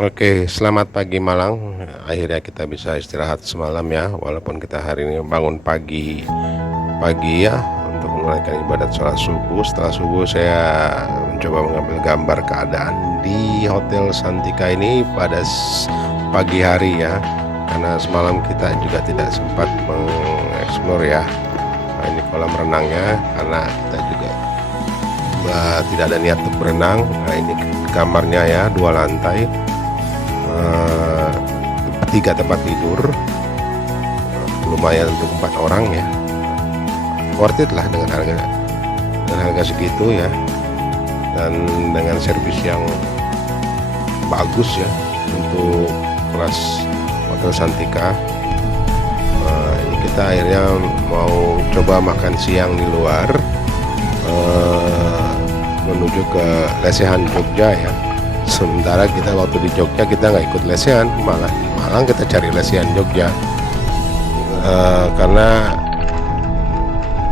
Oke, selamat pagi Malang. Akhirnya kita bisa istirahat semalam ya, walaupun kita hari ini bangun pagi pagi ya untuk menunaikan ibadat sholat subuh. Setelah subuh saya mencoba mengambil gambar keadaan di Hotel Santika ini pada pagi hari ya, karena semalam kita juga tidak sempat mengeksplor ya. Nah, ini kolam renangnya karena kita juga tidak ada niat untuk berenang. Nah, ini kamarnya ya, 2 lantai, 3 tempat tidur, lumayan untuk 4 orang ya, worth it lah dengan harga segitu ya, dan dengan servis yang bagus ya untuk kelas Hotel Santika. Ini kita akhirnya mau coba makan siang di luar, menuju ke Lesehan Jogja ya. Sementara kita waktu di Jogja kita nggak ikut lesehan, malah di Malang kita cari lesehan Jogja, karena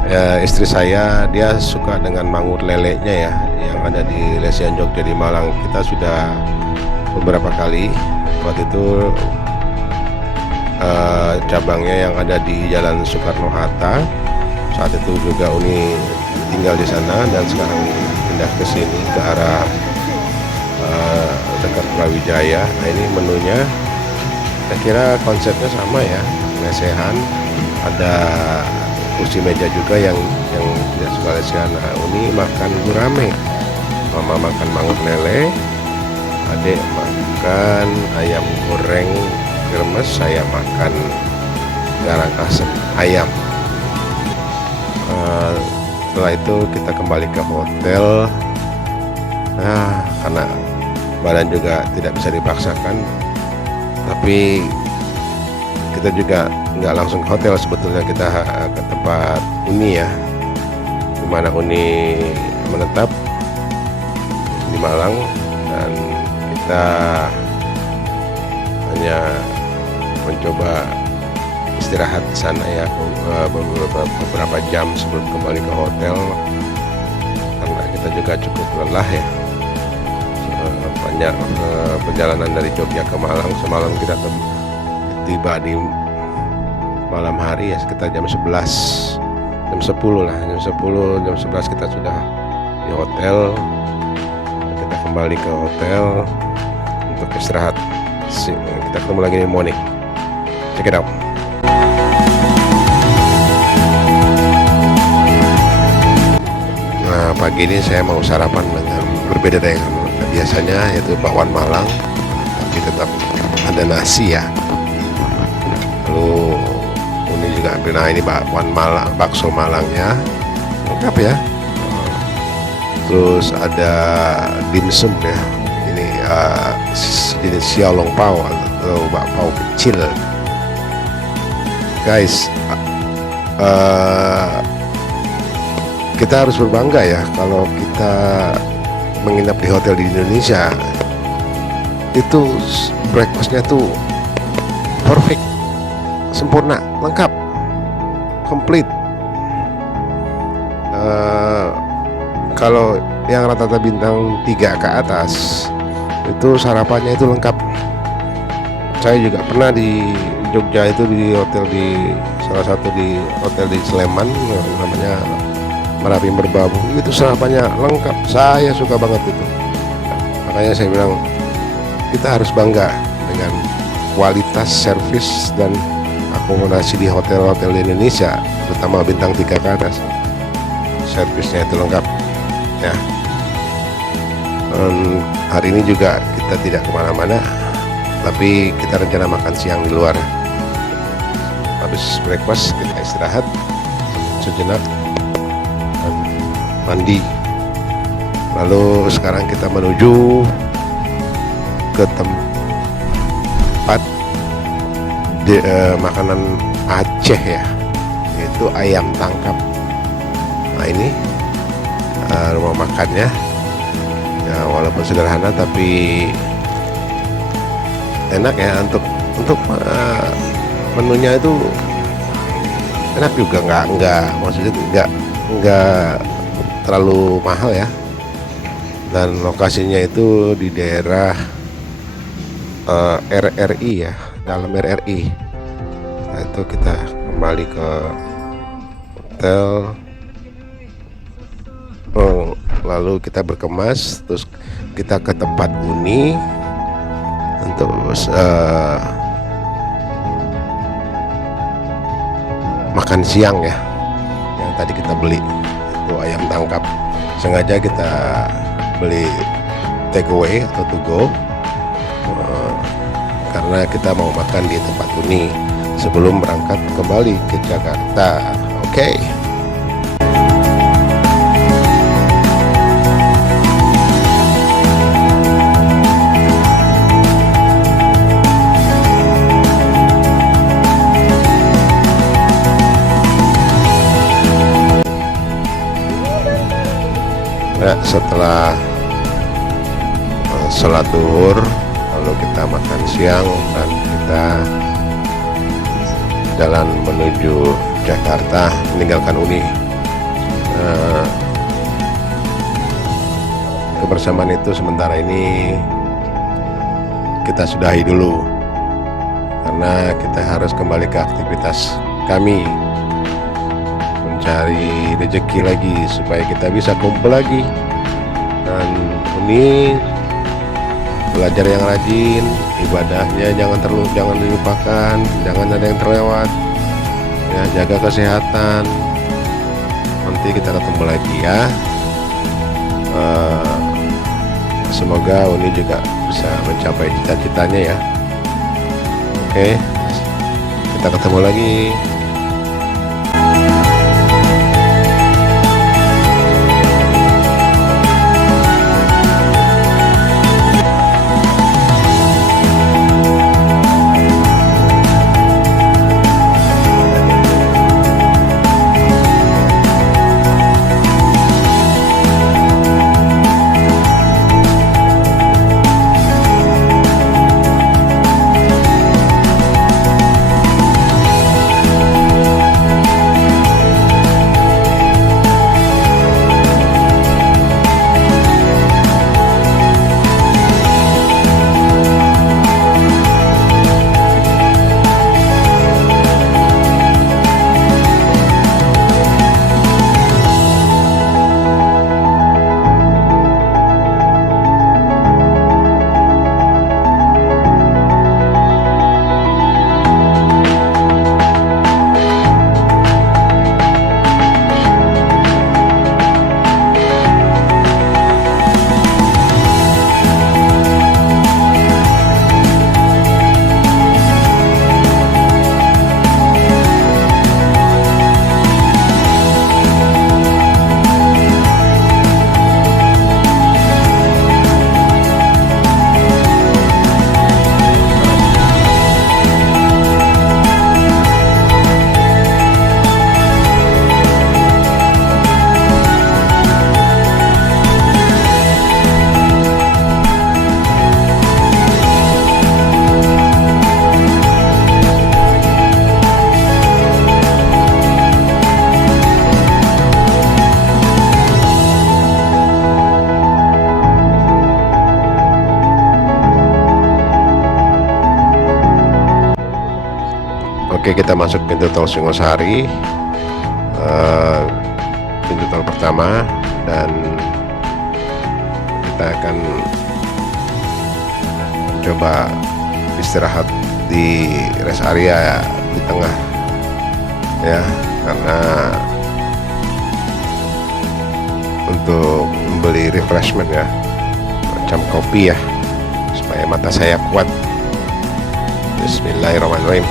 ya, istri saya dia suka dengan mangut lelenya ya yang ada di lesehan Jogja di Malang. Kita sudah beberapa kali, waktu itu cabangnya yang ada di Jalan Soekarno Hatta, saat itu juga Uni tinggal di sana, dan sekarang pindah ke sini ke arah dekat Brawijaya. Nah, ini menunya saya kira konsepnya sama ya, lesehan, ada kursi meja juga yang tidak suka lesehan. Nah, Uni makan gurame, mama makan mangut lele, adik makan ayam goreng kremes, saya makan garang asem ayam. Setelah itu kita kembali ke hotel. Karena badan juga tidak bisa dipaksakan, tapi kita juga nggak langsung ke hotel, sebetulnya kita ke tempat Uni ya, dimana Uni menetap di Malang, dan kita hanya mencoba istirahat di sana ya beberapa jam sebelum kembali ke hotel, karena kita juga cukup lelah ya. Banyak perjalanan dari Jogja ke Malang. Semalam kita tiba di malam hari ya, sekitar jam 11, jam 10 lah, jam 11 kita sudah di hotel. Kita kembali ke hotel untuk istirahat. Kita ketemu lagi di morning. Check it out. Nah, pagi ini saya mau sarapan dengan berbeda dengan biasanya, yaitu bakwan Malang, tapi tetap ada nasi ya. Lalu ini juga ambil, nah ini bakwan Malang, bakso Malangnya lengkap ya. Terus ada dimsum ya, ini jenis xiaolong pao atau bakpao kecil. Guys, kita harus berbangga ya kalau kita menginap di hotel di Indonesia. Itu breakfastnya tuh perfect, sempurna, lengkap, komplit. Kalau yang rata-rata bintang 3 ke atas itu sarapannya itu lengkap. Saya juga pernah di Jogja itu di hotel, di salah satu di hotel di Sleman namanya Merapi Merbabu, itu sarapannya lengkap. Saya suka banget itu. Makanya saya bilang kita harus bangga dengan kualitas servis dan akomodasi di hotel-hotel di Indonesia, terutama bintang 3 ke atas. Servisnya itu lengkap ya. Hari ini juga kita tidak kemana-mana, tapi kita rencana makan siang di luar. Habis breakfast kita istirahat sejenak, mandi, lalu sekarang kita menuju ke tempat makanan Aceh ya, yaitu ayam tangkap. Nah, ini rumah makannya ya, walaupun sederhana tapi enak ya. Untuk menunya itu enak juga, maksudnya nggak terlalu mahal ya, dan lokasinya itu di daerah RRI ya, dalam RRI. Setelah itu kita kembali ke hotel. Lalu kita berkemas, terus kita ke tempat Uni untuk makan siang ya, yang tadi kita beli itu ayam tangkap. Sengaja kita beli take away atau to go, karena kita mau makan di tempat Uni sebelum berangkat kembali ke Jakarta. Oke. Ya, setelah sholat duhur, lalu kita makan siang dan kita jalan menuju Jakarta, meninggalkan Uni. Kebersamaan itu sementara ini kita sudahi dulu, karena kita harus kembali ke aktivitas kami, mencari rezeki lagi supaya kita bisa kumpul lagi. Dan Uni belajar yang rajin, ibadahnya jangan dilupakan, jangan ada yang terlewat ya, jaga kesehatan. Nanti kita ketemu lagi ya. Semoga Uni juga bisa mencapai cita-citanya ya. Oke, kita ketemu lagi. Oke, kita masuk pintu tol Singosari, pintu tol pertama, dan kita akan coba istirahat di rest area di tengah ya, karena untuk membeli refreshment ya, macam kopi ya, supaya mata saya kuat. Bismillahirrahmanirrahim.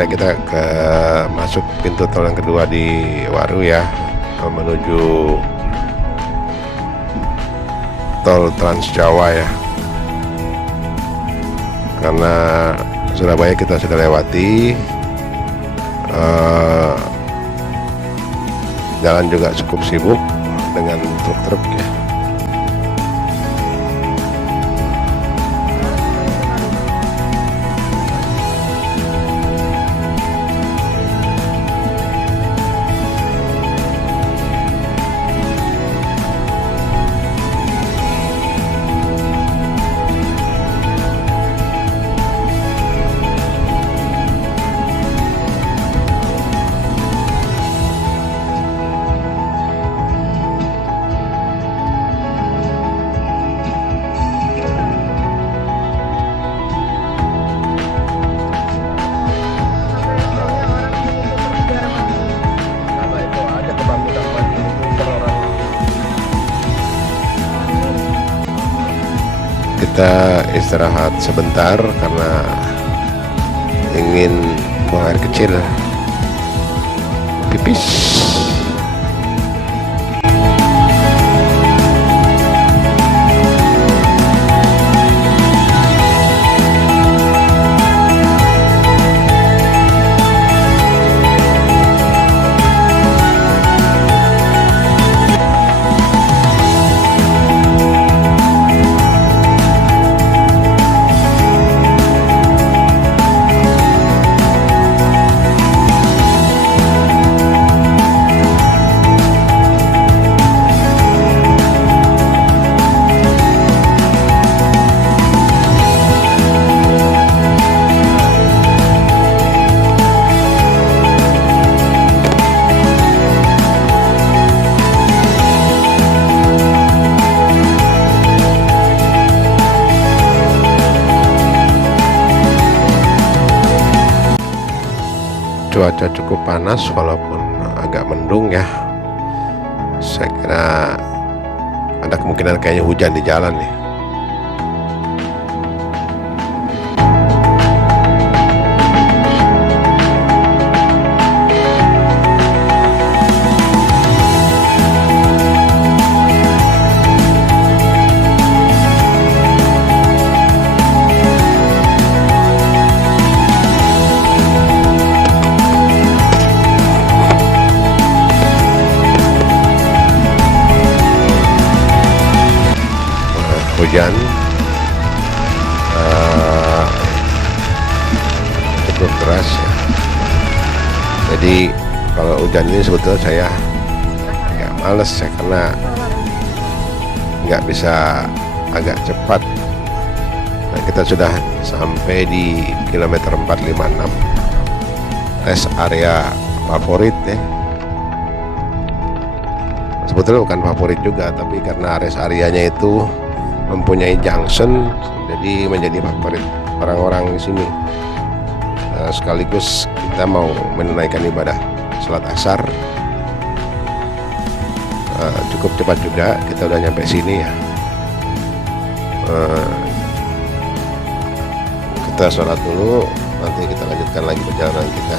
akhirnya kita ke masuk pintu tol yang kedua di Waru ya, menuju tol Trans Jawa ya, karena Surabaya kita sudah lewati. Jalan juga cukup sibuk dengan truk-truk ya. Kita istirahat sebentar karena ingin buang air kecil, pipis. Cuaca cukup panas walaupun agak mendung ya. Saya kira ada kemungkinan kayaknya hujan di jalan nih. Hujan cukup deras ya. Jadi kalau hujan ini sebetulnya saya agak males ya, karena nggak bisa agak cepat. Nah, kita sudah sampai di kilometer 456, rest area favorit ya. Sebetulnya bukan favorit juga, tapi karena rest areanya itu mempunyai junction, jadi menjadi favorit orang-orang di sini. Sekaligus kita mau menunaikan ibadah salat asar. Cukup cepat juga, kita udah nyampe sini ya. Kita sholat dulu, nanti kita lanjutkan lagi perjalanan kita.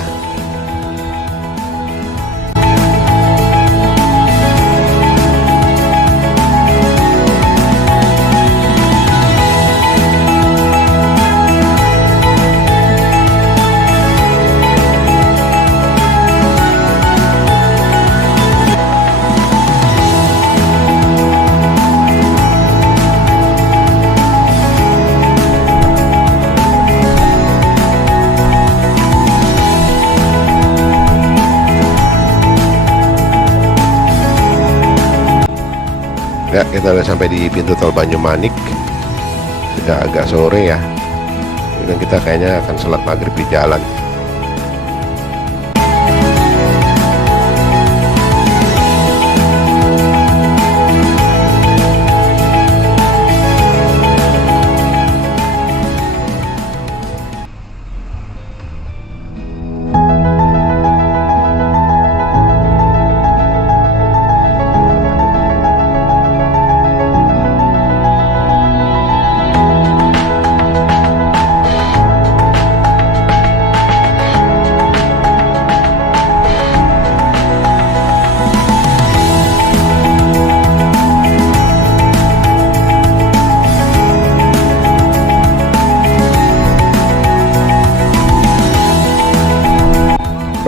Ya, kita udah sampai di pintu tol Banyumanik. Sudah agak sore ya, dan kita kayaknya akan sholat maghrib di jalan.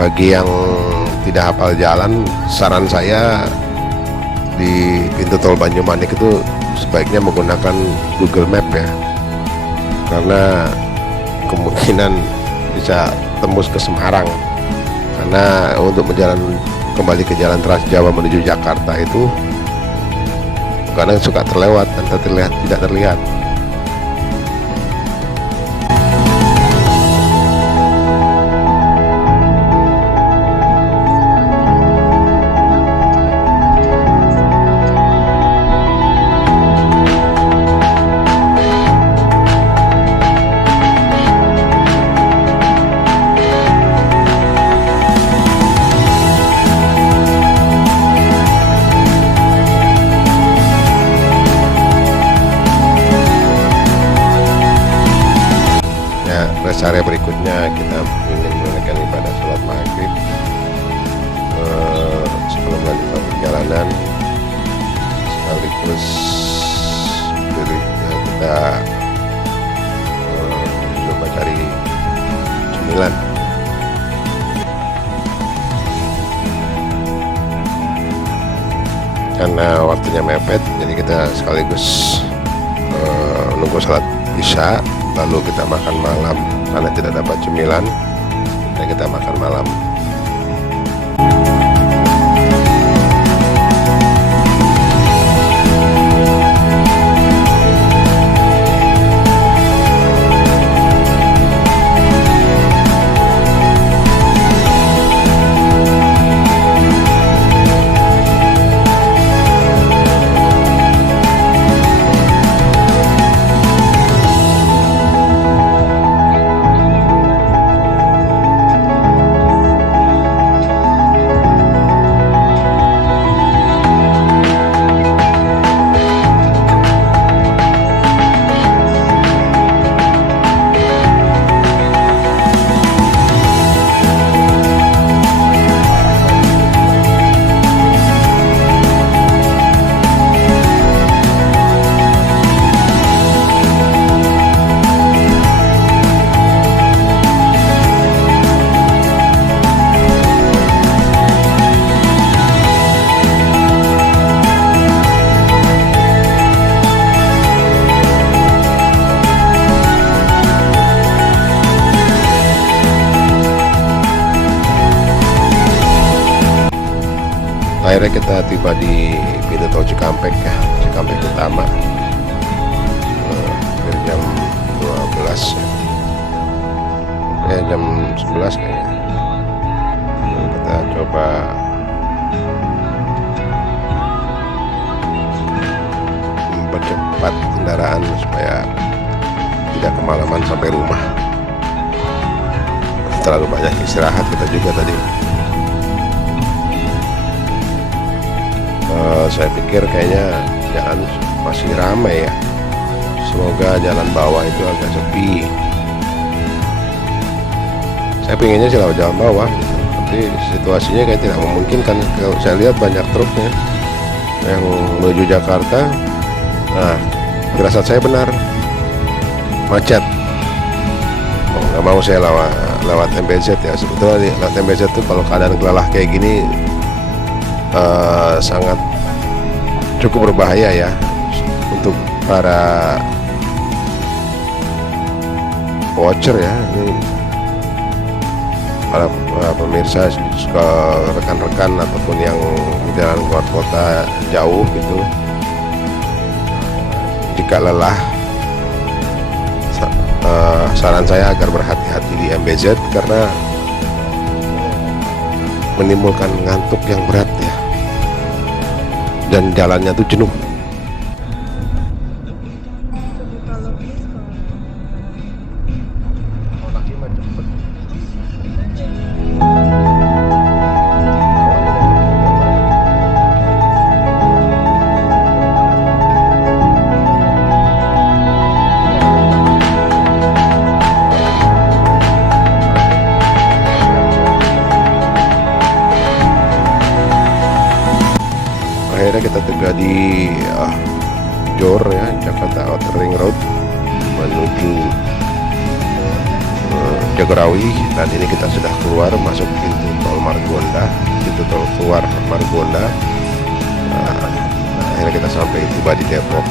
bagi yang tidak hafal jalan, saran saya di pintu tol Banyumanik itu sebaiknya menggunakan Google Map ya, karena kemungkinan bisa tembus ke Semarang. Karena untuk kembali ke jalan Trans Jawa menuju Jakarta itu kadang suka terlewat dan tidak terlihat. Rest area berikutnya kita ingin menunaikan ibadah sholat maghrib. Sebelum melanjutkan perjalanan, sekaligus kita coba cari cemilan. Karena waktunya mepet, jadi kita sekaligus nunggu sholat isya, lalu kita makan malam. Karena tidak dapat cemilan, dan kita makan malam. Akhirnya kita tiba di pintu tol Cikampek ya, Cikampek Utama, dari jam 12 ya, jam 11 kayaknya. Kita coba mempercepat kendaraan supaya tidak kemalaman sampai rumah. Terlalu banyak istirahat kita juga tadi. Saya pikir kayaknya jalan masih ramai ya. Semoga jalan bawah itu agak sepi. Saya pengennya sih lewat jalan bawah, tapi situasinya kayak tidak memungkinkan. Kalau saya lihat banyak truknya yang menuju Jakarta. Nah, firasat saya benar, macet. Nggak mau saya lewat MBZ ya. Sebetulnya lewat MBZ itu kalau keadaan kelelah kayak gini sangat cukup berbahaya ya untuk para watcher ya, ini para pemirsa, rekan-rekan ataupun yang jalan keluar kota jauh gitu. Jika lelah, saran saya agar berhati-hati di MBZ karena menimbulkan ngantuk yang berat ya, dan jalannya tuh jenuh. Akhirnya kita tiba di JOR ya, Jakarta Outer Ring Road, menuju Jagorawi, dan ini kita sudah keluar masuk pintu tol Margonda, pintu tol keluar Margonda. Akhirnya kita sampai tiba di Depok.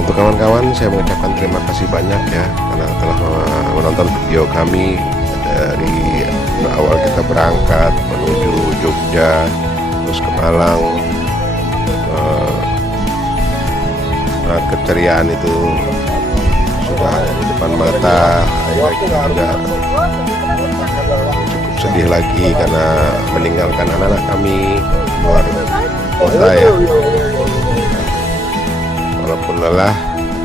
Untuk kawan-kawan, saya mengucapkan terima kasih banyak ya karena telah menonton video kami dari awal kita berangkat menuju Jogja, terus ke Malang. Keceriaan itu sudah ada di depan mata. Akhirnya kita juga cukup sedih lagi karena meninggalkan anak-anak kami luar kota ya. Walaupun lelah,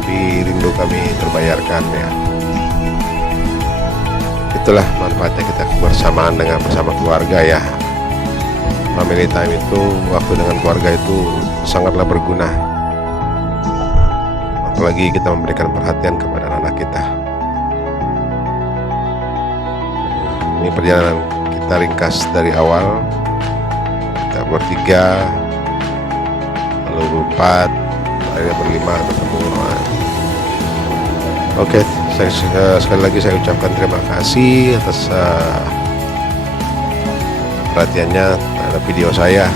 tapi rindu kami terbayarkan ya. Itulah manfaatnya kita kebersamaan bersama keluarga ya. Family time itu, waktu dengan keluarga itu sangatlah berguna. Apalagi kita memberikan perhatian kepada anak kita. Ini perjalanan kita ringkas dari awal. Kita bertiga, lalu berempat, akhirnya berlima ketemu. Oke, sekali lagi saya ucapkan terima kasih atas perhatiannya terhadap video saya.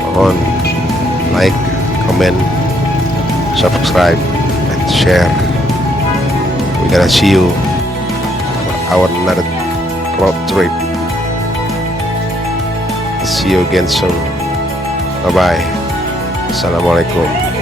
Mohon like, comment, subscribe, and share. We gonna see you for our another road trip. See you again soon. Bye bye. Assalamualaikum.